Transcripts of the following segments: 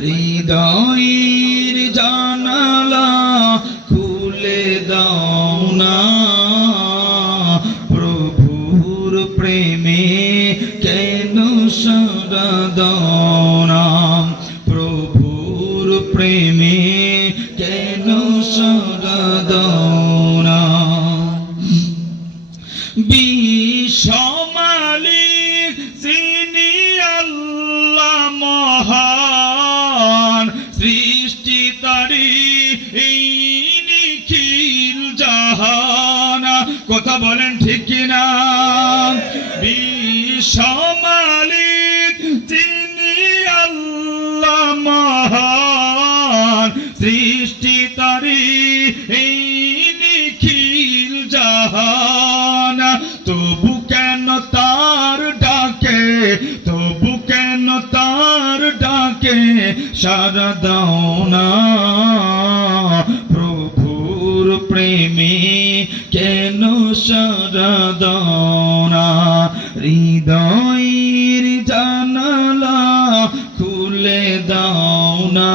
হৃদয়ের জানালা খুলে দাও না, প্রভুর প্রেমে কেন সাড়া দাও না, প্রভুর প্রেমে কেন সাড়া দাও না। বিশ্বমালিক যিনি আল্লাহ মহান, সৃষ্টি তারি এই নিখিল জাহান। কথা বলেন ঠিক কিনা? বিশ্বমালিক যিনি আল্লাহ মহান, সৃষ্টি তারি এই নিখিল জাহান। তবু কেন তার ডাকে, তবু কেন তার ডাকে সাড়া দাও না, প্রভুর প্রেমে কেন সাড়া দাও না। হৃদয়ের জানালা খুলে দাও না,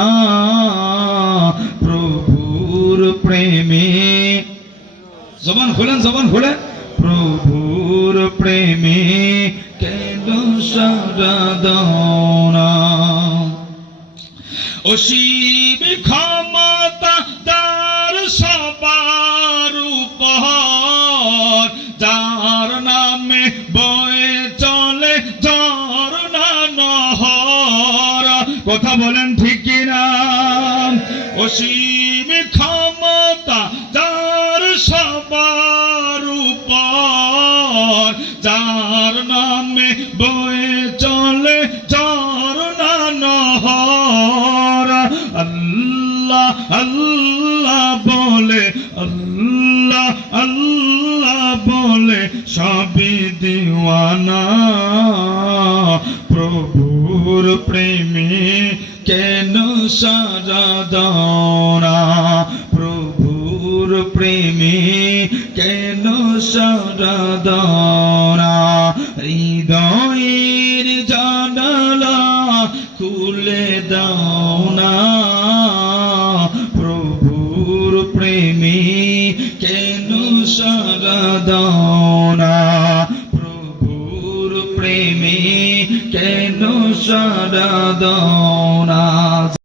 প্রভুর প্রেমে। জবান খোলেন, জবান খোলেন। প্রভুর প্রেমে কেন সাড়া দাও না। অসীম ক্ষমতা তার সবার উপর, যার নামে বয়ে চলে ঝরনা নহর। কথা বলেন ঠিক কিনা? অসীম ক্ষমতা যার সবার উপর, যার নামে বয়ে চলে ঝরনা নহর। আল্লাহ আল্লাহ বলে, আল্লাহ আল্লাহ বলে সবই দিওয়ানা, প্রভুর প্রেমে কেন সাড়া দাও না, প্রভুর প্রেমে কেন সাড়া দাও না। হৃদয়ের জানালা খুলে দাও না, প্রভুর প্রেমে কেন সাড়া দাও না, প্রভুর প্রেমে কেন সাড়া দাও